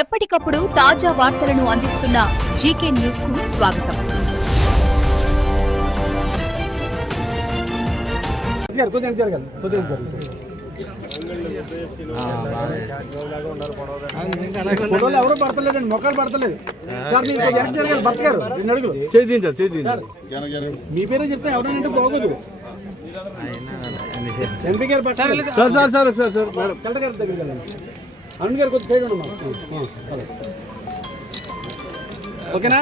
ఎప్పటికప్పుడు తాజా వార్తలను అందిస్తున్న జీకే న్యూస్కు స్వాగతం. ఫోటోలు ఎవరు పడతలేదండి మొక్కలు పడతలేదు. సార్ మీరు వెనక్కి జరగాలి బతకారు రెండు అడుగులు చేయించారు చేయించారు మీ పేరే చెప్తే ఎవరైనా అంటే బాగోదు. ఎంపీ గారు sir sir sir sir sir madam. Collector గారి దగ్గరికి వెళ్ళండి. అరుణ్ గారు కొద్ది సైడ్ అలాగే. ఓకేనా?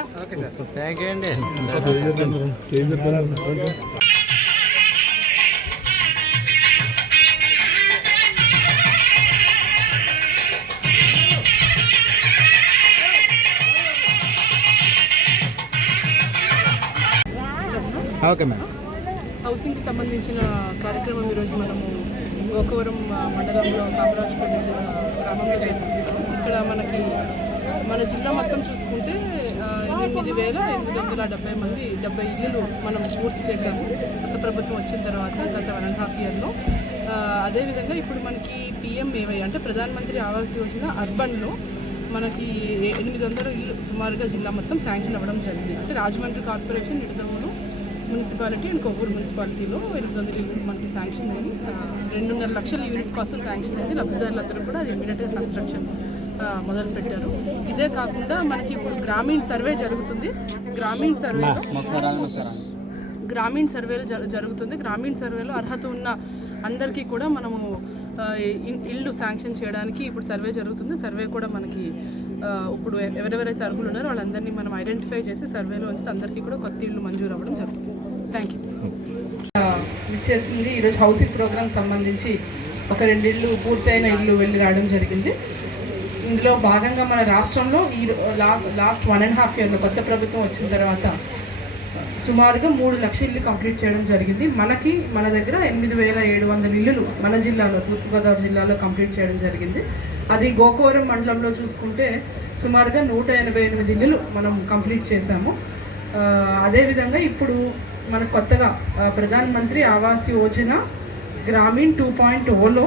థ్యాంక్ యూ అండి. Okay madam. హౌసింగ్కి సంబంధించిన కార్యక్రమం ఈరోజు మనము గోకవరం మండలంలో కామరాజపల్లి జిల్లా గ్రామంలో చేసుకుంటాం ఇక్కడ మనకి మన జిల్లా మొత్తం చూసుకుంటే ఎనిమిది వేల ఎనిమిది వందల డెబ్బై మంది డెబ్బై ఇల్లులు మనం పూర్తి చేశాము. కొత్త ప్రభుత్వం వచ్చిన తర్వాత గత వన్ అండ్ హాఫ్ ఇయర్లో. అదేవిధంగా ఇప్పుడు మనకి పిఎంఏవై అంటే ప్రధానమంత్రి ఆవాస్ యోజన అర్బన్లో మనకి ఎనిమిది వందల ఇల్లు సుమారుగా జిల్లా మొత్తం శాంక్షన్ అవ్వడం జరిగింది. అంటే Rajahmundry corporation Nidadavolu municipality and Kovvur మున్సిపాలిటీలో ఎనిమిది వందల యూనిట్ మనకి శాంక్షన్ అయింది. రెండున్నర లక్షల యూనిట్ కాస్ట్ శాంక్షన్ అయింది. లబ్ధిదారులందరూ కూడా అది ఇమీడియట్గా కన్స్ట్రక్షన్ మొదలు పెట్టారు. ఇదే కాకుండా మనకి ఇప్పుడు గ్రామీణ సర్వే జరుగుతుంది. గ్రామీణ సర్వేలో గ్రామీణ సర్వేలో జరు- జరుగుతుంది. గ్రామీణ సర్వేలో అర్హత ఉన్న అందరికీ కూడా మనము ఇల్లు శాంక్షన్ చేయడానికి ఇప్పుడు సర్వే జరుగుతుంది. సర్వే కూడా మనకి ఇప్పుడు ఎవరెవరైతే అర్హులు ఉన్నారో వాళ్ళందరినీ మనం ఐడెంటిఫై చేసి సర్వేలో ఉంచితే అందరికీ కూడా కొత్త ఇల్లు మంజూరు అవ్వడం జరుగుతుంది. థ్యాంక్ యూ ఇచ్చేసింది ఈరోజు హౌసింగ్ ప్రోగ్రామ్ సంబంధించి ఒక రెండు ఇల్లు పూర్తయిన ఇల్లు వెళ్ళి రావడం జరిగింది. ఇందులో భాగంగా మన రాష్ట్రంలో ఈ లాస్ట్ వన్ అండ్ హాఫ్ ఇయర్లో కొత్త ప్రభుత్వం వచ్చిన తర్వాత సుమారుగా మూడు లక్షల ఇల్లు కంప్లీట్ చేయడం జరిగింది. మనకి మన దగ్గర ఎనిమిది వేల ఏడు వందల ఇల్లులు మన జిల్లాలో తూర్పుగోదావరి జిల్లాలో కంప్లీట్ చేయడం జరిగింది. అది గోకవరం మండలంలో చూసుకుంటే సుమారుగా నూట ఎనభై ఎనిమిది ఇల్లులు మనం కంప్లీట్ చేశాము. అదేవిధంగా ఇప్పుడు మన కొత్తగా ఆ, ప్రధాన మంత్రి ఆవాస్ యోజన గ్రామీణ్ టూ పాయింట్ ఓలో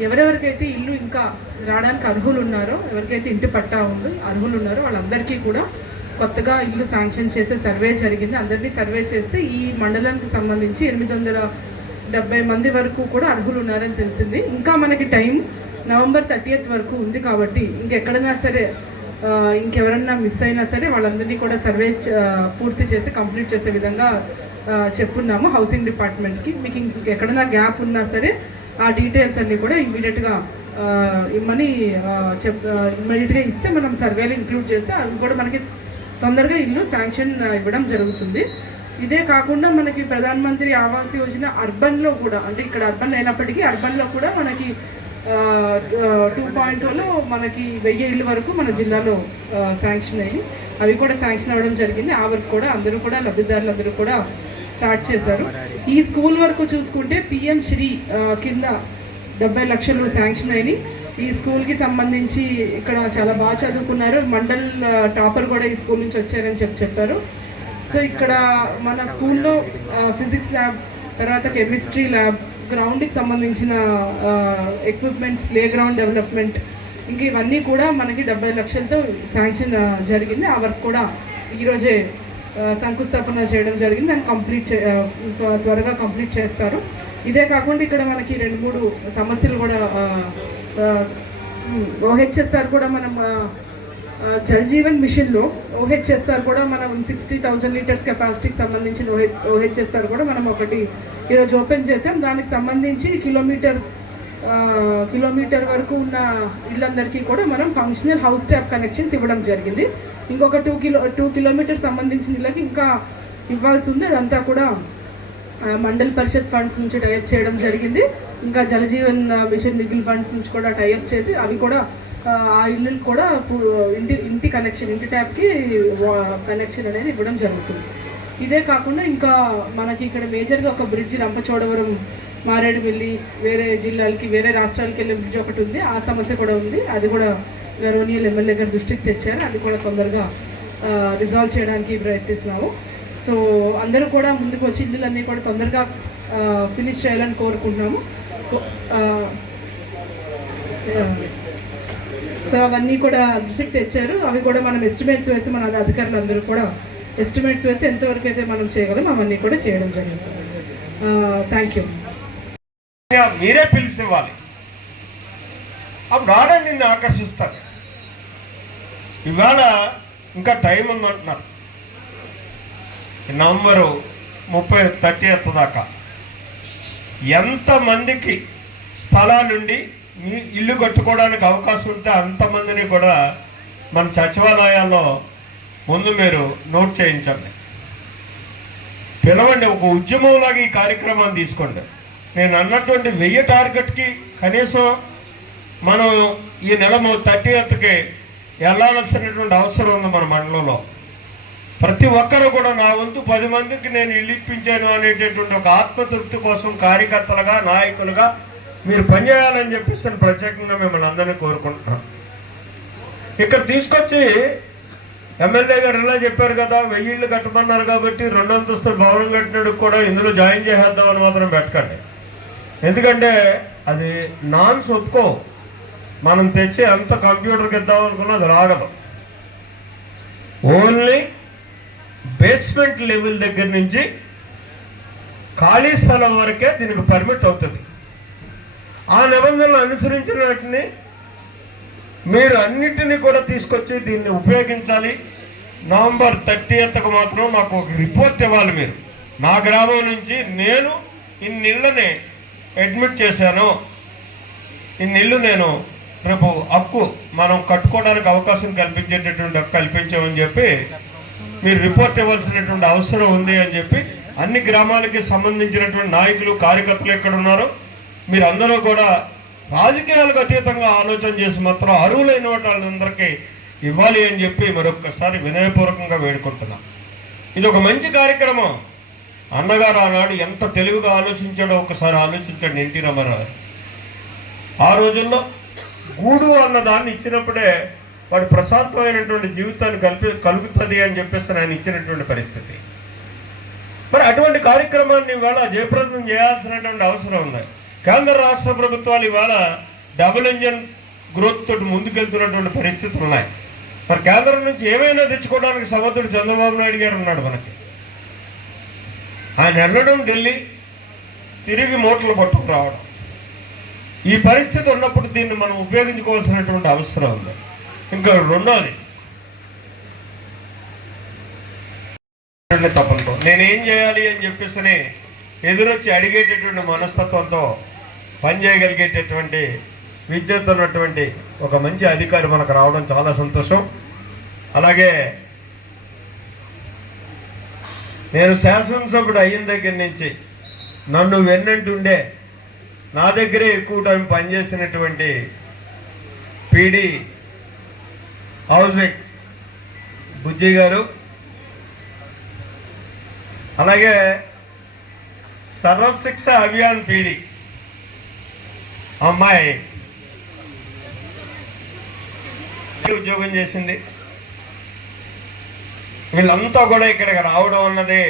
ఎవరెవరికైతే ఇల్లు ఇంకా రావడానికి అర్హులు ఉన్నారో ఎవరికైతే ఇంటి పట్టా ఉందో అర్హులు ఉన్నారో వాళ్ళందరికీ కూడా కొత్తగా ఇల్లు శాంక్షన్ చేసే సర్వే జరిగింది. అందరినీ సర్వే చేస్తే ఈ మండలానికి సంబంధించి ఎనిమిది వందల డెబ్బై మంది వరకు కూడా అర్హులు ఉన్నారని తెలిసింది. ఇంకా మనకి టైం నవంబర్ థర్టీయత్ వరకు ఉంది కాబట్టి ఇంకెక్కడైనా సరే ఇంకెవరన్నా మిస్ అయినా సరే వాళ్ళందరినీ కూడా సర్వే పూర్తి చేసి కంప్లీట్ చేసే విధంగా చెప్పున్నాము హౌసింగ్ డిపార్ట్మెంట్కి. మీకు ఇంకెక్కడైనా గ్యాప్ ఉన్నా సరే ఆ డీటెయిల్స్ అన్నీ కూడా ఇమ్మీడియట్గా ఇమ్మని చెప్ ఇమ్మీడియట్గా ఇస్తే మనం సర్వేలు ఇంక్లూడ్ చేస్తే అవి కూడా మనకి తొందరగా ఇల్లు శాంక్షన్ ఇవ్వడం జరుగుతుంది. ఇదే కాకుండా మనకి ప్రధానమంత్రి ఆవాస్ యోజన అర్బన్లో కూడా అంటే ఇక్కడ అర్బన్ అయినప్పటికీ అర్బన్లో కూడా మనకి టూ పాయింట్లో మనకి వెయ్యి ఇళ్ళు వరకు మన జిల్లాలో శాంక్షన్ అయ్యి అవి కూడా శాంక్షన్ అవ్వడం జరిగింది. ఆ వరకు కూడా అందరూ కూడా లబ్ధిదారులు అందరూ కూడా స్టార్ట్ చేశారు. ఈ స్కూల్ వరకు చూసుకుంటే పిఎం శ్రీ కింద డెబ్బై లక్షలు శాంక్షన్ అయినాయి. ఈ స్కూల్కి సంబంధించి ఇక్కడ చాలా బాగా చదువుకున్నారు. మండల్ టాపర్ కూడా ఈ స్కూల్ నుంచి వచ్చారని చెప్పి చెప్పారు. సో ఇక్కడ మన స్కూల్లో ఫిజిక్స్ ల్యాబ్ తర్వాత కెమిస్ట్రీ ల్యాబ్ గ్రౌండ్కి సంబంధించిన ఎక్విప్మెంట్స్ ప్లే గ్రౌండ్ డెవలప్మెంట్ ఇంక ఇవన్నీ కూడా మనకి డెబ్బై లక్షలతో శాంక్షన్ జరిగింది. ఆ వర్క్ కూడా ఈరోజే శంకుస్థాపన చేయడం జరిగింది. దాన్ని కంప్లీట్ చే- త్వరగా కంప్లీట్ చేస్తారు. ఇదే కాకుండా ఇక్కడ మనకి రెండు మూడు సమస్యలు కూడా ఓహెచ్ఎస్ఆర్ కూడా మనం జల్ జీవన్ మిషన్లో ఓహెచ్ఎస్ఆర్ కూడా మనం సిక్స్టీ థౌసండ్ లీటర్స్ కెపాసిటీకి సంబంధించిన ఓహెచ్ ఓహెచ్ఎస్ఆర్ కూడా మనం ఒకటి ఈరోజు ఓపెన్ చేసాం దానికి సంబంధించి కిలోమీటర్ కిలోమీటర్ వరకు ఉన్న ఇళ్ళందరికీ కూడా మనం ఫంక్షనల్ హౌస్ ట్యాప్ కనెక్షన్స్ ఇవ్వడం జరిగింది. ఇంకొక టూ కిలో టూ కిలోమీటర్ సంబంధించిన ఇళ్ళకి ఇంకా ఇవ్వాల్సి ఉంది. అదంతా కూడా మండల్ పరిషత్ ఫండ్స్ నుంచి టైప్ చేయడం జరిగింది. ఇంకా జలజీవన్ మిషన్ మిగిల్ ఫండ్స్ నుంచి కూడా టైప్ చేసి అవి కూడా ఆ, ఆ ఇల్లు కూడా ఇంటి ఇంటి కనెక్షన్ ఇంటి ట్యాప్కి కనెక్షన్ అనేది ఇవ్వడం జరుగుతుంది. ఇదే కాకుండా ఇంకా మనకి ఇక్కడ మేజర్గా ఒక బ్రిడ్జ్ రంపచోడవరం మారేడుమిల్లి వేరే జిల్లాలకి వేరే రాష్ట్రాలకి వెళ్ళే బ్రిడ్జ్ ఒకటి ఉంది. ఆ సమస్య కూడా ఉంది. అది కూడా వెరోనియల్ ఎమ్మెల్యే గారు దృష్టికి తెచ్చారు. అది కూడా తొందరగా రిజాల్వ్ చేయడానికి ప్రయత్నిస్తున్నాము. సో అందరూ కూడా ముందుకు వచ్చి ఇల్లులన్నీ కూడా తొందరగా ఫినిష్ చేయాలని కోరుకుంటున్నాము. సో అవన్నీ కూడా దృష్టికి తెచ్చారు. అవి కూడా మనం ఎస్టిమేట్స్ వేసి మన అధికారులు అందరూ కూడా ఎస్టిమేట్స్ వేసి ఎంతవరకు అయితే మనం చేయగలం అవన్నీ కూడా చేయడం జరుగుతుంది థ్యాంక్ యూ మీరే పిలిచి ఇవ్వాలి అప్పుడు ఆడే నిన్ను ఆకర్షిస్తారు. ఇవాళ ఇంకా టైం ఉందంటున్నారు. నవంబరు ముప్పై థర్టీ దాకా. ఎంతమందికి స్థలాలుండి ఇల్లు కట్టుకోవడానికి అవకాశం ఉంటే అంతమందిని కూడా మన సచివాలయాల్లో ముందు మీరు నోట్ చేయించండి. పిలవండి ఒక ఉద్యమంలాగా ఈ కార్యక్రమాన్ని తీసుకోండి. నేను అన్నటువంటి వెయ్యి టార్గెట్కి కనీసం మనం ఈ నెల థర్టీ ఎత్కి వెళ్ళాల్సినటువంటి అవసరం ఉంది మన మండలంలో. ప్రతి ఒక్కరు కూడా నా వంతు పది మందికి నేను ఇల్లు ఇప్పించాను అనేటటువంటి ఒక ఆత్మతృప్తి కోసం కార్యకర్తలుగా నాయకులుగా మీరు పనిచేయాలని చెప్పేసి నేను ప్రత్యేకంగా మిమ్మల్ని అందరినీ కోరుకుంటున్నాను ఇక్కడ తీసుకొచ్చి ఎమ్మెల్యే గారు ఇలా చెప్పారు కదా వెయ్యిళ్ళు కట్టమన్నారు కాబట్టి రెండు అంతస్తులు భవనం కట్టినప్పుడు కూడా ఇందులో జాయిన్ చేసేద్దామని మాత్రం పెట్టకండి. ఎందుకంటే అది నాన్స్ ఒప్పుకో మనం తెచ్చి ఎంత కంప్యూటర్కి ఇద్దాం అనుకున్నా అది రాగదు. ఓన్లీ బేస్మెంట్ లెవెల్ దగ్గర నుంచి ఖాళీ స్థలం వరకే దీనికి పర్మిట్ అవుతుంది ఆ నిబంధనలు అనుసరించిన వాటిని మీరు అన్నిటినీ కూడా తీసుకొచ్చి దీన్ని ఉపయోగించాలి. నవంబర్ థర్టీఎత్కు మాత్రం నాకు ఒక రిపోర్ట్ ఇవ్వాలి మీరు. నా గ్రామం నుంచి నేను ఇన్నిళ్ళని అడ్మిట్ చేశాను. ఇన్ని ఇల్లు నేను రేపు హక్కు మనం కట్టుకోవడానికి అవకాశం కల్పించేటటువంటి హక్కు కల్పించామని చెప్పి మీరు రిపోర్ట్ ఇవ్వాల్సినటువంటి అవసరం ఉంది అని చెప్పి అన్ని గ్రామాలకి సంబంధించినటువంటి నాయకులు కార్యకర్తలు ఎక్కడ ఉన్నారో? మీరందరూ కూడా రాజకీయాలకు అతీతంగా ఆలోచన చేసి మాత్రం అరువులైన వాళ్ళందరికీ ఇవ్వాలి అని చెప్పి మరొక్కసారి వినయపూర్వకంగా వేడుకుంటున్నా. ఇది ఒక మంచి కార్యక్రమం. అన్నగారు ఆనాడు ఎంత తెలివిగా ఆలోచించాడో ఒకసారి ఆలోచించండి ఎన్టీ రామారావు. ఆ రోజుల్లో గూడు అన్న దాన్ని ఇచ్చినప్పుడే వాడు ప్రశాంతమైనటువంటి జీవితాన్ని కలిపి కలుగుతుంది అని చెప్పేసి ఆయన ఇచ్చినటువంటి పరిస్థితి. మరి అటువంటి కార్యక్రమాన్ని ఇవాళ జయప్రదం చేయాల్సినటువంటి అవసరం ఉంది. కేంద్ర రాష్ట్ర ప్రభుత్వాలు ఇవాళ డబుల్ ఇంజన్ గ్రోత్ తోటి ముందుకెళ్తున్నటువంటి పరిస్థితులు ఉన్నాయి. మరి కేంద్రం నుంచి ఏమైనా తెచ్చుకోవడానికి సమర్థుడు చంద్రబాబు నాయుడు గారు ఉన్నాడు మనకి. ఆయన వెళ్ళడం ఢిల్లీ తిరిగి మూటలు పట్టుకు రావడం. ఈ పరిస్థితి ఉన్నప్పుడు దీన్ని మనం ఉపయోగించుకోవాల్సినటువంటి అవసరం ఉంది. ఇంకా రెండోది. తప్పంతో నేనేం చేయాలి అని చెప్పేసి ఎదురొచ్చి అడిగేటటువంటి మనస్తత్వంతో పనిచేయగలిగేటటువంటి విద్యుత్ ఉన్నటువంటి ఒక మంచి అధికారి మనకు రావడం చాలా సంతోషం. అలాగే నేను శాసనసభ్యుడు అయిన దగ్గర నుంచి నన్ను వెన్నంటుండే నా దగ్గరే ఎక్కువ టైం పనిచేసినటువంటి పీడి హౌసింగ్ బుజ్జి గారు. అలాగే సర్వశిక్ష అభియాన్ పీడి అమ్మాయి ఉద్యోగం చేసింది? వీళ్ళంతా కూడా ఇక్కడికి రావడం అన్నది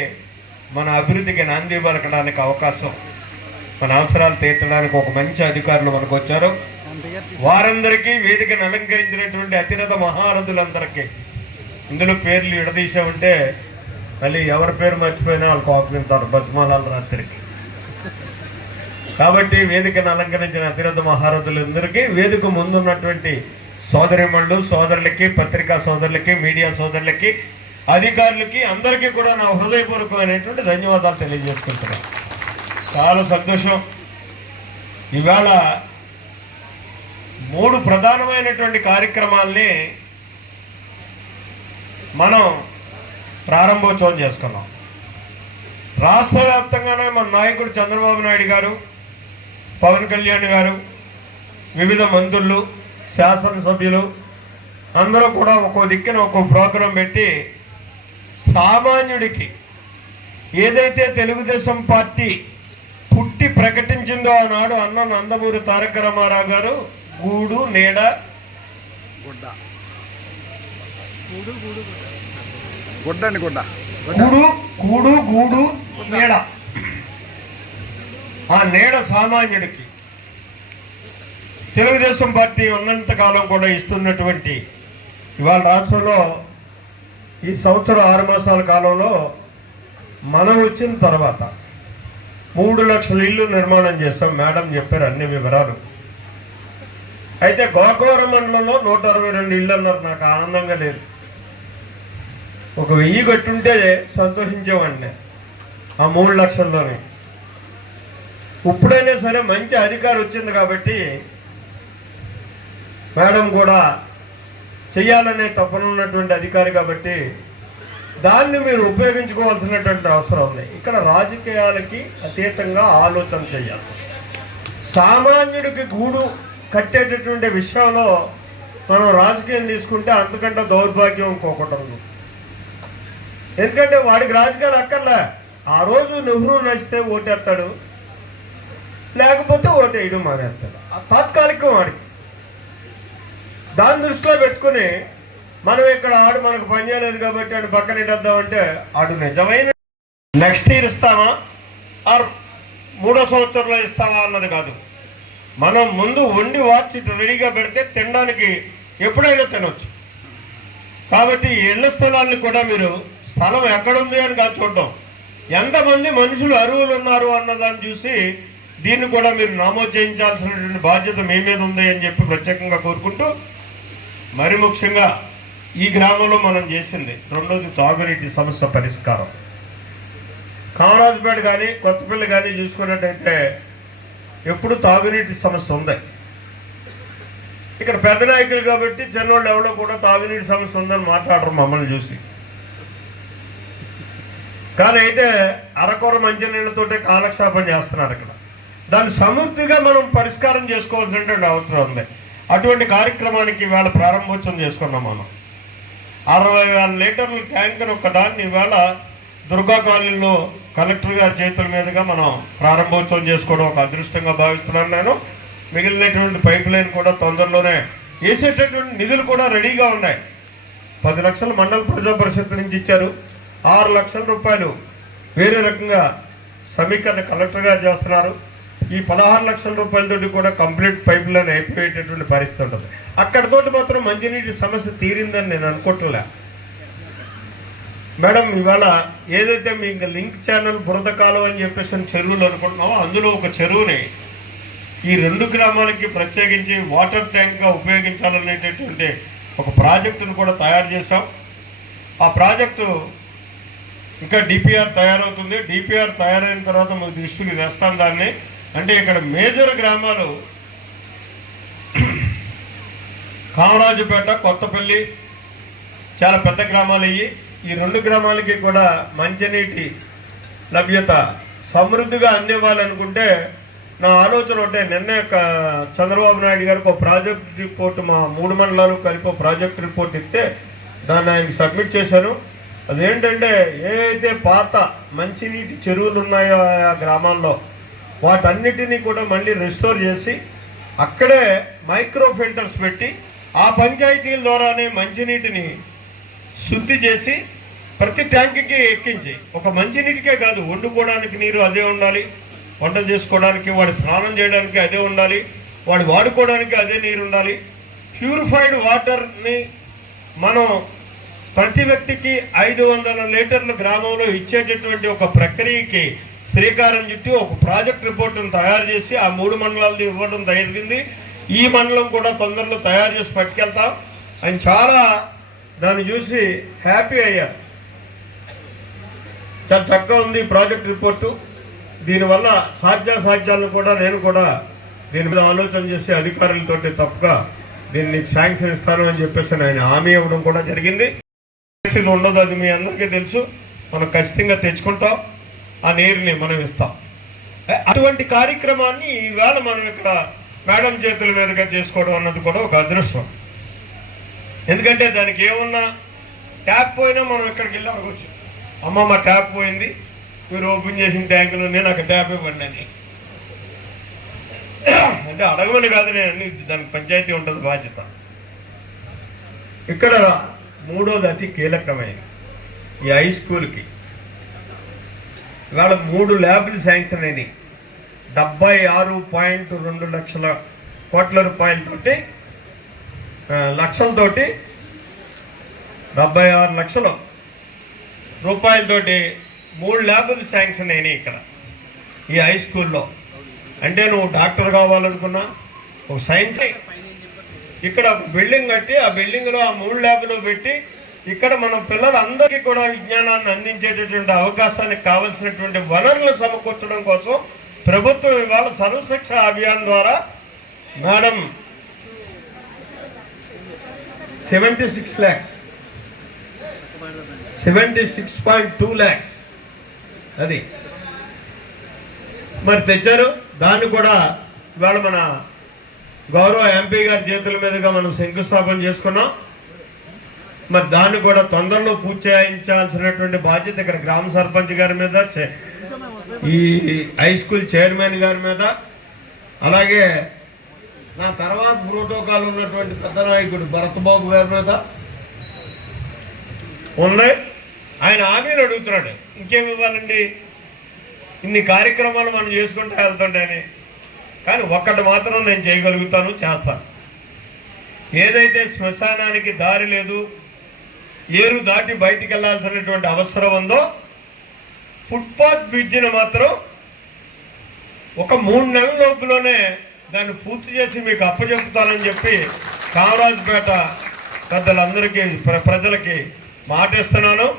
మన అభివృద్ధికి నాంది పలకడానికి అవకాశం. మన అవసరాలు తీర్చడానికి ఒక మంచి అధికారులు మనకు వచ్చారు. వారందరికీ వేదికను అలంకరించినటువంటి అతిరథ మహారథులందరికీ ఇందులో పేర్లు విడదీసా ఉంటే మళ్ళీ ఎవరి పేరు మర్చిపోయినా వాళ్ళు కోపమింటారు బతిమాలాల రాత్రికి. కాబట్టి వేదికను అలంకరించిన అతిరథ మహారథులందరికీ వేదిక ముందున్నటువంటి సోదరిమణులు సోదరులకి పత్రికా సోదరులకి మీడియా సోదరులకి అధికారులకి అందరికీ కూడా నా హృదయపూర్వకమైనటువంటి ధన్యవాదాలు తెలియజేసుకుంటున్నాను. చాలా సంతోషం. ఇవాళ మూడు ప్రధానమైనటువంటి కార్యక్రమాల్ని మనం ప్రారంభోత్సవం చేసుకున్నాం. రాష్ట్ర వ్యాప్తంగానే మన నాయకుడు చంద్రబాబు నాయుడు గారు పవన్ కళ్యాణ్ గారు వివిధ మంత్రులు శాసనసభ్యులు అందరూ కూడా ఒక్కో దిక్కున ఒక్కో ప్రోగ్రాం పెట్టి సామాన్యుడికి ఏదైతే తెలుగుదేశం పార్టీ పుట్టి ప్రకటించిందో ఆనాడు అన్న నందమూరి తారక రామారావు గారు గూడు నీడ. గుడ్డ. అండి గుడ్డ. కూడు కూడు గూడు నీడ. ఆ నీడ సామాన్యుడికి తెలుగుదేశం పార్టీ ఉన్నంత కాలం కూడా ఇస్తున్నటువంటి ఇవాళ రాష్ట్రంలో ఈ సంవత్సరం ఆరు మాసాల కాలంలో మనం వచ్చిన తర్వాత మూడు లక్షల ఇల్లు నిర్మాణం చేస్తాం మేడం చెప్పారు అన్ని వివరాలు. అయితే గోకవరం మండలంలో నూట అరవై రెండు ఇళ్ళు అన్నారు. నాకు ఆనందంగా లేదు. ఒక వెయ్యి కట్టుంటే సంతోషించేవాడిని. ఆ మూడు లక్షల్లోనే. ఇప్పుడైనా సరే మంచి అధికారం వచ్చింది కాబట్టి మేడం కూడా చెయ్యాలనే తప్పనున్నటువంటి అధికారి కాబట్టి దాన్ని మీరు ఉపయోగించుకోవాల్సినటువంటి అవసరం ఉంది. ఇక్కడ రాజకీయాలకి అతీతంగా ఆలోచన చేయాలి. సామాన్యుడికి గూడు కట్టేటటువంటి విషయంలో మనం రాజకీయం తీసుకుంటే అంతకంటే దౌర్భాగ్యం ఇంకొకటి ఉంది. ఎందుకంటే వాడికి రాజకీయాలు అక్కర్లే. ఆ రోజు నెహ్రూ నచ్చితే ఓటేస్తాడు. లేకపోతే ఓటేయడం మానేస్తాడు. ఆ తాత్కాలికం వాడికి. దాని దృష్టిలో పెట్టుకుని మనం ఇక్కడ ఆడు మనకు పని చేయలేదు కాబట్టి ఆడు పక్కన ఇద్దామంటే ఆడు నిజమైన నెక్స్ట్ ఇయర్ ఇస్తామా? ఆర్ మూడో సంవత్సరంలో ఇస్తావా అన్నది కాదు. మనం ముందు వండి వాచి రెడీగా పెడితే తినడానికి ఎప్పుడైనా తినొచ్చు. కాబట్టి ఇళ్ళ ఇళ్ళ స్థలాన్ని కూడా మీరు స్థలం ఎక్కడుంది అని కాదు చూడడం ఎంతమంది మనుషులు అరువులు ఉన్నారు అన్నదాన్ని చూసి దీన్ని కూడా మీరు నమోదు చేయించాల్సినటువంటి బాధ్యత మీ మీద ఉంది అని చెప్పి ప్రత్యేకంగా కోరుకుంటూ మరి ముఖ్యంగా ఈ గ్రామంలో మనం చేసింది రెండోది తాగునీటి సమస్య పరిష్కారం. కామరాజుపేట కానీ కొత్తపల్లి కానీ చూసుకున్నట్టయితే ఎప్పుడు తాగునీటి సమస్య ఉంది. ఇక్కడ పెద్ద నాయకులు కాబట్టి చిన్నోళ్ళు ఎవరో కూడా తాగునీటి సమస్య ఉందని మాట్లాడరు మమ్మల్ని చూసి. కానీ అయితే అరకొర మంచినీళ్ళతోటే కాలక్షేపం చేస్తున్నారు ఇక్కడ. దాన్ని సమృద్ధిగా మనం పరిష్కారం చేసుకోవాల్సినటువంటి అవసరం ఉంది. అటువంటి కార్యక్రమానికి ఇవాళ ప్రారంభోత్సవం చేసుకున్నాం మనం. అరవై వేల లీటర్ల ట్యాంకును ఒకదాన్ని ఇవాళ దుర్గా కాలనీలో కలెక్టర్ గారి చేతుల మీదుగా మనం ప్రారంభోత్సవం చేసుకోవడం ఒక అదృష్టంగా భావిస్తున్నాను నేను. మిగిలినటువంటి పైప్ లైన్ కూడా తొందరలోనే వేసేటటువంటి నిధులు కూడా రెడీగా ఉన్నాయి. పది లక్షలు మండల ప్రజా పరిషత్ నుంచి ఇచ్చారు. ఆరు లక్షల రూపాయలు వేరే రకంగా సమీకరణ కలెక్టర్ గారు చేస్తున్నారు. ఈ పదహారు లక్షల రూపాయలతోటి కూడా కంప్లీట్ పైప్ లైన్ అయిపోయేటటువంటి పరిస్థితి ఉంటుంది. అక్కడతోటి మాత్రం మంచినీటి సమస్య తీరిందని నేను అనుకోవట్లే. మేడం ఇవాళ ఏదైతే మీ ఇంకా లింక్ ఛానల్ బురద కాలం అని చెప్పేసి చెరువులు అనుకుంటున్నామో అందులో ఒక చెరువుని ఈ రెండు గ్రామాలకి ప్రత్యేకించి వాటర్ ట్యాంక్గా ఉపయోగించాలనేటటువంటి ఒక ప్రాజెక్టును కూడా తయారు చేశాం. ఆ ప్రాజెక్టు ఇంకా డిపిఆర్ తయారవుతుంది. డిపిఆర్ తయారైన తర్వాత మన దృష్టికి తెస్తాం దాన్ని. అంటే ఇక్కడ మేజర్ గ్రామాలు కామరాజుపేట కొత్తపల్లి చాలా పెద్ద గ్రామాలు అయ్యి ఈ రెండు గ్రామాలకి కూడా మంచినీటి లభ్యత సమృద్ధిగా అందివ్వాలనుకుంటే నా ఆలోచన ఉంటే నిన్నే చంద్రబాబు నాయుడు గారికి ఒక ప్రాజెక్ట్ రిపోర్ట్ మా మూడు మండలాలు కలిపి ప్రాజెక్ట్ రిపోర్ట్ ఇస్తే దాన్ని ఆయనకి సబ్మిట్ చేశాను. అదేంటంటే ఏ అయితే పాత మంచినీటి చెరువులు ఉన్నాయో ఆ గ్రామాల్లో వాటన్నిటినీ కూడా మళ్ళీ రెస్టోర్ చేసి అక్కడే మైక్రో ఫిల్టర్స్ పెట్టి ఆ పంచాయతీల ద్వారానే మంచినీటిని శుద్ధి చేసి ప్రతి ట్యాంక్కి ఎక్కించి. ఒక మంచినీటికే కాదు వండుకోవడానికి నీరు అదే ఉండాలి వంట చేసుకోవడానికి వాడి స్నానం చేయడానికి అదే ఉండాలి వాడు వాడుకోవడానికి అదే నీరు ఉండాలి. ప్యూరిఫైడ్ వాటర్ని మనం ప్రతి వ్యక్తికి ఐదు వందల లీటర్లు గ్రామంలో ఇచ్చేటటువంటి ఒక ప్రక్రియకి శ్రీకారం చుట్టి ఒక ప్రాజెక్ట్ రిపోర్టును తయారు చేసి ఆ మూడు మండలాలది ఇవ్వడం జరిగింది. ఈ మండలం కూడా తొందరలో తయారు చేసి పట్టుకెళ్తాం. ఆయన చాలా దాన్ని చూసి హ్యాపీ అయ్యారు. చాలా చక్కగా ఉంది ఈ ప్రాజెక్ట్ రిపోర్టు. దీనివల్ల సాధ్యాసాధ్యాలను కూడా నేను కూడా దీని మీద ఆలోచన చేసి అధికారులతోటి తప్పగా దీన్ని శాంక్షన్ ఇస్తాను అని చెప్పేసి ఆయన హామీ ఇవ్వడం కూడా జరిగింది. పరిస్థితి ఉండదు అది మీ అందరికీ తెలుసు. మనం ఖచ్చితంగా తెచ్చుకుంటాం. ఆ నీరుని మనం ఇస్తాం. అటువంటి కార్యక్రమాన్ని ఈవేళ మనం ఇక్కడ మేడం చేతుల మీదుగా చేసుకోవడం అన్నది కూడా ఒక అదృష్టం. ఎందుకంటే దానికి ఏమున్నా ట్యాప్ పోయినా మనం ఇక్కడికి వెళ్ళి అడగచ్చు. అమ్మ మా ట్యాప్ పోయింది. మీరు ఓపెన్ చేసిన ట్యాంకులు నేను నాకు ట్యాప్ ఇవ్వండి అని. అంటే అడగమని కాదు నేను దానికి పంచాయతీ ఉంటుంది బాధ్యత. ఇక్కడ మూడోది అతి కీలకమైనది. ఈ హై స్కూల్కి ఇవాళ మూడు ల్యాబ్లు శాంక్షన్ అయినాయి. డెబ్బై ఆరు పాయింట్ రెండు లక్షల కోట్ల రూపాయలతోటి లక్షలతోటి డెబ్బై ఆరు లక్షలు రూపాయలతోటి మూడు ల్యాబులు శాంక్షన్ అయినాయి ఇక్కడ ఈ హై స్కూల్లో. అంటే నువ్వు డాక్టర్ కావాలనుకున్నా ఒక సైన్స్ ఇక్కడ ఒక బిల్డింగ్ కట్టి ఆ బిల్డింగ్లో ఆ మూడు ల్యాబులు పెట్టి ఇక్కడ మనం పిల్లలందరికీ కూడా విజ్ఞానాన్ని అందించేటటువంటి అవకాశానికి కావలసినటువంటి వనరులు సమకూర్చడం కోసం ప్రభుత్వం ఇవాళ సర్వశిక్ష అభియాన్ ద్వారా madam seventy six lakhs. Seventy six point two lakhs. అది. మరి తెచ్చారు. దాన్ని కూడా ఇవాళ మన గౌరవ ఎంపీ గారి చేతుల మీదుగా మనం శంకుస్థాపన చేసుకున్నాం. మరి దాన్ని కూడా తొందరలో పూర్తి చేయించాల్సినటువంటి బాధ్యత ఇక్కడ గ్రామ సర్పంచ్ గారి మీద ఈ హై స్కూల్ చైర్మన్ గారి మీద. అలాగే నా తర్వాత ప్రోటోకాల్ ఉన్నటువంటి పెద్ద నాయకుడు భరత్బాబు గారి మీద. ఉంది. ఆయన హామీని అడుగుతున్నాడు. ఇంకేమి ఇవ్వాలండి? ఇన్ని కార్యక్రమాలు మనం చేసుకుంటూ వెళ్తుంటాయని కానీ ఒక్కటి మాత్రం నేను చేయగలుగుతాను చేస్తాను. ఏదైతే శ్మశానానికి దారి లేదు ఏరు దాటి బయటికి వెళ్ళాల్సినటువంటి అవసరం ఉందో ఫుట్పాత్ బ్రిడ్జిని మాత్రం ఒక మూడు నెలల లోపులోనే దాన్ని పూర్తి చేసి మీకు అప్పచెప్తానని చెప్పి కామరాజుపేట పెద్దలందరికీ ప్ర- ప్రజలకి మాటిస్తున్నాను.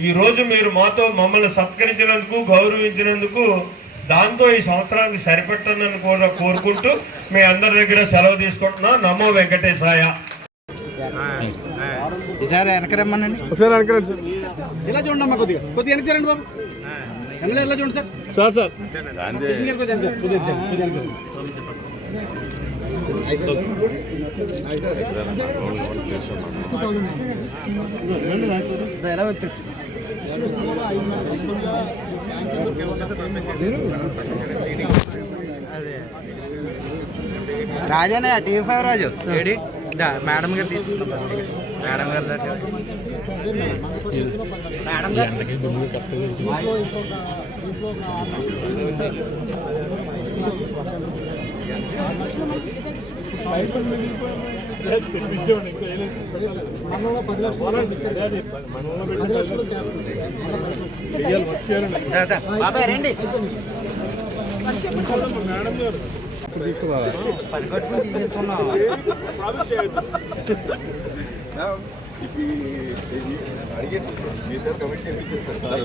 ఈరోజు మీరు మాతో మమ్మల్ని సత్కరించినందుకు గౌరవించినందుకు దాంతో ఈ సంవత్సరానికి సరిపెట్టనని కూడా కోరుకుంటూ మీ అందరి దగ్గర సెలవు తీసుకుంటున్నా. నమో వెంకటేశాయ. ఈసారి వెనక రమ్మనండి. ఒకసారి అనుకోండి సార్. ఇలా చూడండి అమ్మా కొద్దిగా. కొద్దిగా వెనక్కి రండి బాబు. ఎమ్మెల్యే ఇలా చూడండి సార్. Sir sir. కొద్దిగా. కొద్దిగా. ఎలా వచ్చాడు రాజానే టీవీ ఫైవ్ రాజు. ఏడి? మేడం గారు తీసుకుందాం ఫస్ట్ మేడం గారు దట్ మేడం గారు. దా, దా. బాబాయ్ రండి తీసుకో బాబా పని సార్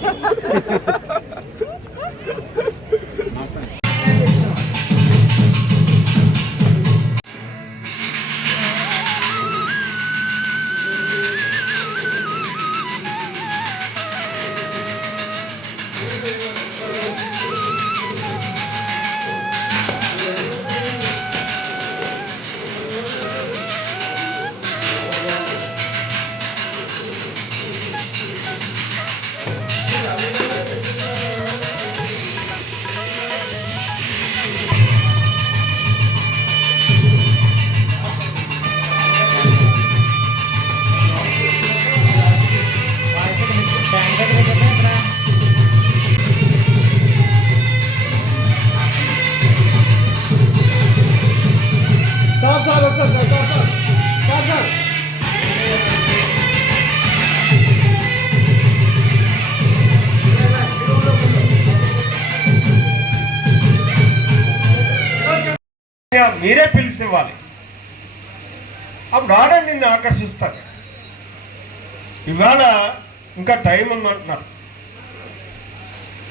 ఇంకా అంటున్నారు.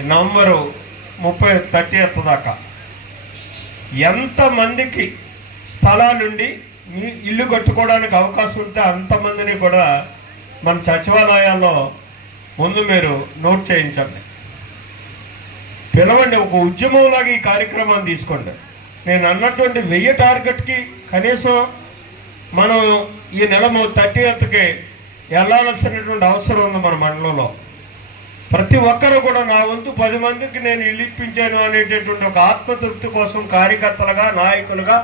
నవంబరు ముప్పై థర్టీ దాకా. ఎంతమందికి స్థలాలుండి మీ ఇల్లు కట్టుకోవడానికి అవకాశం ఉంటే అంతమందిని కూడా మన సచివాలయాల్లో ముందు మీరు నోట్ చేయించండి. పిలవండి ఒక ఉద్యమంలాగా ఈ కార్యక్రమాన్ని తీసుకోండి. నేను అన్నటువంటి వెయ్యి టార్గెట్కి కనీసం మనం ఈ నెల థర్టీ ఎత్తుకి వెళ్ళాల్సినటువంటి అవసరం ఉంది మన మండలంలో. ప్రతి ఒక్కరు కూడా నా వంతు పది మందికి నేను ఇల్లు ఇప్పించాను అనేటటువంటి ఒక ఆత్మతృప్తి కోసం కార్యకర్తలుగా నాయకులుగా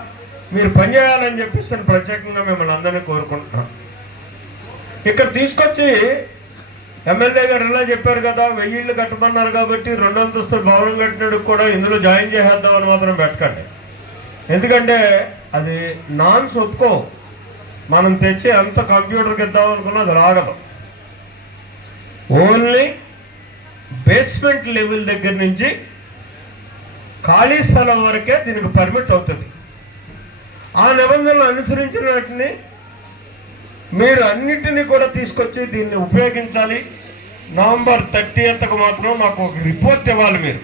మీరు పనిచేయాలని చెప్పేసి నేను ప్రత్యేకంగా మిమ్మల్ని అందరినీ కోరుకుంటున్నాను ఇక్కడ తీసుకొచ్చి ఎమ్మెల్యే గారు ఎలా చెప్పారు కదా వెయ్యిళ్ళు కట్టమన్నారు కాబట్టి రెండు అంతస్తులు భవనం కట్టినప్పుడు కూడా ఇందులో జాయిన్ చేసేద్దామని మాత్రం పెట్టకండి. ఎందుకంటే అది నాన్స్ ఒప్పుకో మనం తెచ్చి ఎంత కంప్యూటర్కి ఇద్దాం అనుకున్నా అది రాగదు. ఓన్లీ బేస్మెంట్ లెవెల్ దగ్గర నుంచి ఖాళీ స్థలం వరకే దీనికి పర్మిట్ అవుతుంది. ఆ నిబంధనలు అనుసరించిన వాటిని మీరు అన్నిటినీ కూడా తీసుకొచ్చి దీన్ని ఉపయోగించాలి. నవంబర్ థర్టీఎత్కు మాత్రం నాకు ఒక రిపోర్ట్ ఇవ్వాలి మీరు.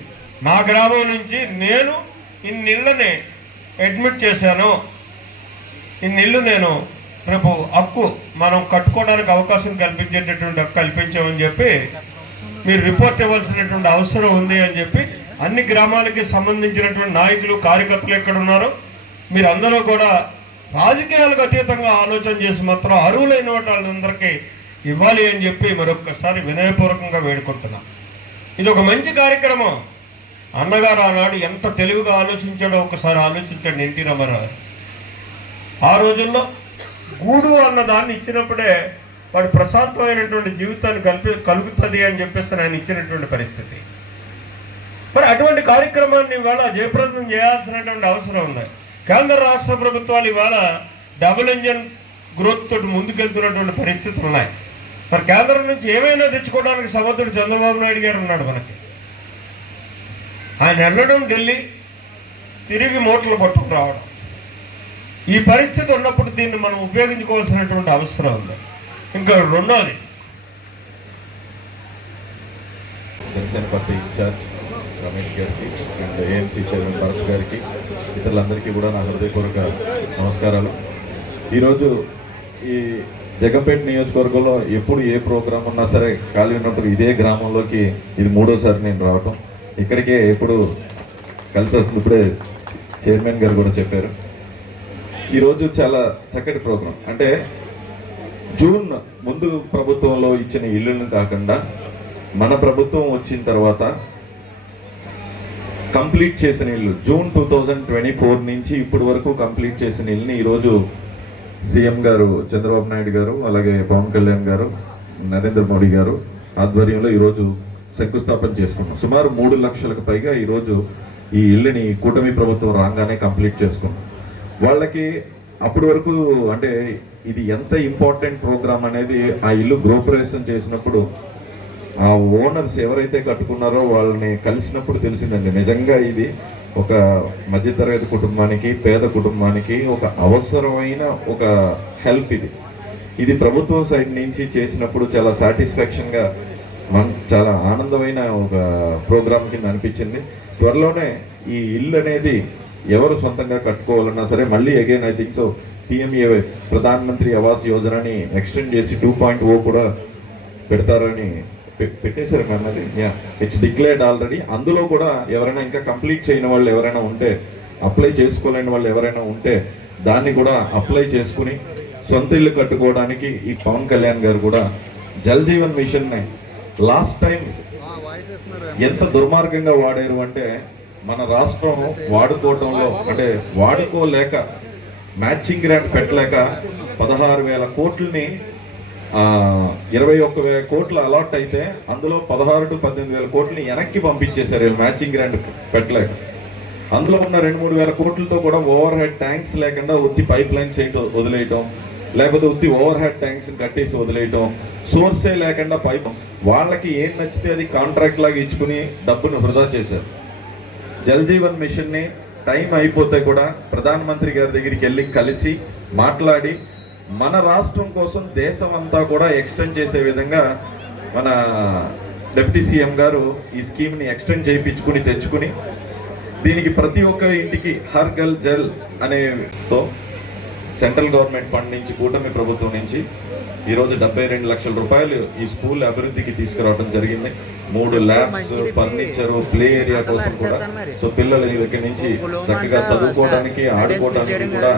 నా గ్రామం నుంచి నేను ఇన్నిళ్ళని అడ్మిట్ చేశాను. ఇన్ని ఇల్లు నేను రేపు హక్కు మనం కట్టుకోవడానికి అవకాశం కల్పించేటటువంటి హక్కు కల్పించామని చెప్పి మీరు రిపోర్ట్ ఇవ్వాల్సినటువంటి అవసరం ఉంది అని చెప్పి అన్ని గ్రామాలకి సంబంధించినటువంటి నాయకులు కార్యకర్తలు ఎక్కడ ఉన్నారో మీరు అందరూ కూడా రాజకీయాలకు అతీతంగా ఆలోచన చేసి మాత్రం అర్హులైన వాళ్ళందరికీ ఇవ్వాలి అని చెప్పి మరొక్కసారి వినయపూర్వకంగా వేడుకుంటున్నా. ఇది ఒక మంచి కార్యక్రమం. అన్నగారు ఆనాడు ఎంత తెలివిగా ఆలోచించాడో ఒకసారి ఆలోచించండి ఎన్టీ రామారావు ఆ రోజుల్లో గూడు అన్న దాన్ని ఇచ్చినప్పుడే వాడు ప్రశాంతమైనటువంటి జీవితాన్ని కల్పి కలుగుతుంది అని చెప్పేసి ఆయన ఇచ్చినటువంటి పరిస్థితి. మరి అటువంటి కార్యక్రమాన్ని ఇవాళ జయప్రదం చేయాల్సినటువంటి అవసరం ఉంది. కేంద్ర రాష్ట్ర ప్రభుత్వాలు ఇవాళ డబుల్ ఇంజన్ గ్రోత్ తోటి ముందుకెళ్తున్నటువంటి పరిస్థితులు ఉన్నాయి. మరి కేంద్రం నుంచి ఏమైనా తెచ్చుకోవడానికి సమర్థుడు చంద్రబాబు నాయుడు గారు ఉన్నాడు మనకి. ఆయన వెళ్ళడం ఢిల్లీ తిరిగి మూటలు పట్టుకు రావడం ఈ పరిస్థితి ఉన్నప్పుడు దీన్ని మనం ఉపయోగించుకోవాల్సినటువంటి అవసరం ఉంది. ఇంకా రెండోది. జనసేన పార్టీ ఇన్ఛార్జ్ రమేష్ గారికి అండ్ ఏఎంసీ చైర్మన్ భరత్ గారికి ఇతరులందరికీ కూడా నా హృదయపూర్వక నమస్కారాలు. ఈరోజు ఈ జగంపేట నియోజకవర్గంలో ఎప్పుడు ఏ ప్రోగ్రాం ఉన్నా సరే ఖాళీ ఉన్నప్పుడు ఇదే గ్రామంలోకి ఇది మూడోసారి నేను రావటం. ఇక్కడికే ఎప్పుడు కలిసి వస్తుంది. ఇప్పుడే చైర్మన్ గారు కూడా చెప్పారు. ఈరోజు చాలా చక్కటి ప్రోగ్రాం. అంటే జూన్ ముందు ప్రభుత్వంలో ఇచ్చిన ఇల్లును కాకుండా మన ప్రభుత్వం వచ్చిన తర్వాత కంప్లీట్ చేసిన ఇల్లు June two thousand twenty four నుంచి ఇప్పటి వరకు కంప్లీట్ చేసిన ఇల్లుని ఈరోజు సీఎం గారు చంద్రబాబు నాయుడు గారు అలాగే పవన్ కళ్యాణ్ గారు నరేంద్ర మోడీ గారు ఆధ్వర్యంలో ఈరోజు శంకుస్థాపన చేసుకున్నాం. సుమారు మూడు లక్షలకు పైగా ఈరోజు ఈ ఇల్లుని కూటమి ప్రభుత్వం రాగానే కంప్లీట్ చేసుకున్నాం. వాళ్ళకి అప్పటి వరకు అంటే ఇది ఎంత ఇంపార్టెంట్ ప్రోగ్రామ్ అనేది ఆ ఇల్లు గృహప్రవేశం చేసినప్పుడు ఆ ఓనర్స్ ఎవరైతే కట్టుకున్నారో వాళ్ళని కలిసినప్పుడు తెలిసిందండి. నిజంగా ఇది ఒక మధ్యతరగతి కుటుంబానికి పేద కుటుంబానికి ఒక అవసరమైన ఒక హెల్ప్ ఇది. ఇది ప్రభుత్వం సైడ్ నుంచి చేసినప్పుడు చాలా సాటిస్ఫాక్షన్గా మన చాలా ఆనందమైన ఒక ప్రోగ్రామ్ కింద అనిపించింది. త్వరలోనే ఈ ఇల్లు అనేది ఎవరు సొంతంగా కట్టుకోవాలన్నా సరే మళ్ళీ again I think so PMA Pradhan Mantri Awas యోజనని ఎక్స్టెండ్ చేసి టూ పాయింట్ ఓ కూడా పెడతారని పెట్టేశారు మ్యామ్ అది. ఇట్స్ డిక్లేర్డ్ ఆల్రెడీ అందులో కూడా ఎవరైనా ఇంకా కంప్లీట్ చేయని వాళ్ళు ఎవరైనా ఉంటే అప్లై చేసుకోలేని వాళ్ళు ఎవరైనా ఉంటే దాన్ని కూడా అప్లై చేసుకుని సొంత ఇల్లు కట్టుకోవడానికి ఈ పవన్ కళ్యాణ్ గారు కూడా Jal Jeevan mission last time ఎంత దుర్మార్గంగా వాడారు అంటే మన రాష్ట్రం వాడుకోవటంలో అంటే వాడుకోలేక మ్యాచింగ్ గ్రాంట్ పెట్టలేక పదహారు వేల కోట్లని ఇరవై ఒక్క వేల కోట్లు అలాట్ అయితే అందులో పదహారు టు పద్దెనిమిది వేల కోట్లని వెనక్కి పంపించేశారు వీళ్ళు మ్యాచింగ్ గ్రాంట్ పెట్టలేక. అందులో ఉన్న రెండు మూడు వేల కోట్లతో కూడా ఓవర్ హెడ్ ట్యాంక్స్ లేకుండా ఉత్తి పైప్ లైన్స్ ఏంటో వదిలేయటం లేకపోతే ఉత్తి ఓవర్ హెడ్ ట్యాంక్స్ కట్టేసి వదిలేయటం సోర్సే లేకుండా పైప్ వాళ్ళకి ఏం నచ్చితే అది కాంట్రాక్ట్ లాగా ఇచ్చుకుని డబ్బును వృధా చేశారు. జల్ జీవన్ మిషన్ని టైం అయిపోతే కూడా ప్రధాన మంత్రి గారి దగ్గరికి వెళ్ళి కలిసి మాట్లాడి మన రాష్ట్రం కోసం దేశం అంతా కూడా ఎక్స్టెండ్ చేసే విధంగా మన డిప్యూటీ సీఎం గారు ఈ స్కీమ్ని ఎక్స్టెండ్ చేయించుకుని తెచ్చుకుని దీనికి ప్రతి ఒక్క ఇంటికి హర్ గల్ జల్ అనేతో సెంట్రల్ గవర్నమెంట్ ఫండ్ నుంచి కూటమి ప్రభుత్వం నుంచి ఈరోజు డెబ్బై రెండు లక్షల రూపాయలు ఈ స్కూల్ అభివృద్ధికి తీసుకురావడం జరిగింది. మూడు ల్యాబ్స్ ఫర్నిచర్ ప్లే ఏరియా కోసం కూడా సో పిల్లలు దగ్గర నుంచి చక్కగా చదువుకోవడానికి ఆడుకోవడానికి కూడా